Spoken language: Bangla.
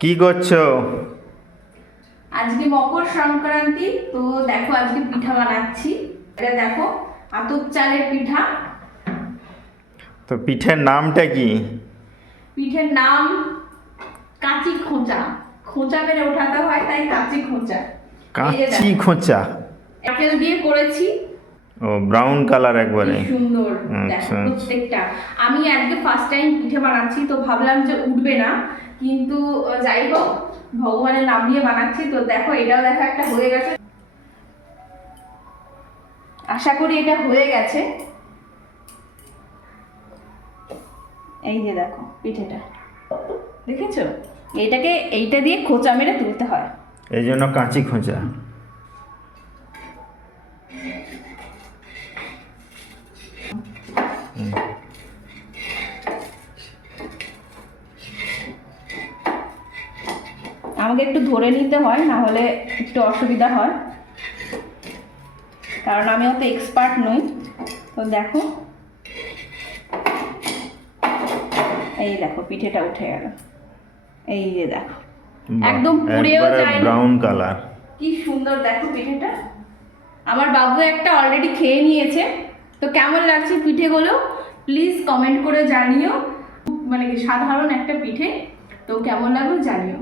কি করছো? আজকে মকর সংক্রান্তি, তো দেখো আজকে পিঠা বানাচ্ছি। এটা দেখো, আতপ চালের পিঠা। তো পিঠের নামটা কি? পিঠের নাম কাঁচি খোঁচা। খোঁচা মেরে ওঠাতে হয়, তাই কাঁচি খোঁচা। কাঁচি খোঁচা। আপেল দিয়ে করেছি। ও, ব্রাউন কালার একবারে। কি সুন্দর। দেখো আচ্ছা। প্রত্যেকটা। আমি আজকে ফার্স্ট টাইম পিঠে বানাচ্ছি, তো ভাবলাম যে উঠবে না, কিন্তু যাই হোক ভগবানের নাম নিয়ে বানাচ্ছি। তো দেখো, এটাও দেখো একটা হয়ে গেছে। আশা করি এটা হয়ে গেছে। এই যে দেখো পিঠেটা, দেখেছো? এইটা দিয়ে খোঁচা মেরে তুলতে হয়। এই জন্য কাঁচি খোঁচা। আমাকে একটু ধরে নিতে হয়, না হলে একটু অসুবিধা হয়, কারণ আমি অত এক্সপার্ট নই। তো দেখো, এই দেখো পিঠেটা উঠে গেল। এই যে দেখো, একদম পুড়েও যায় না, ব্রাউন কালার। কি সুন্দর দেখো পিঠেটা। আমার বাবু একটা অলরেডি খেয়ে নিয়েছে। তো কেমন লাগছে পিঠেগুলো প্লিজ কমেন্ট করে জানিও। মানে কি সাধারণ একটা পিঠে, তো কেমন লাগলো জানিও।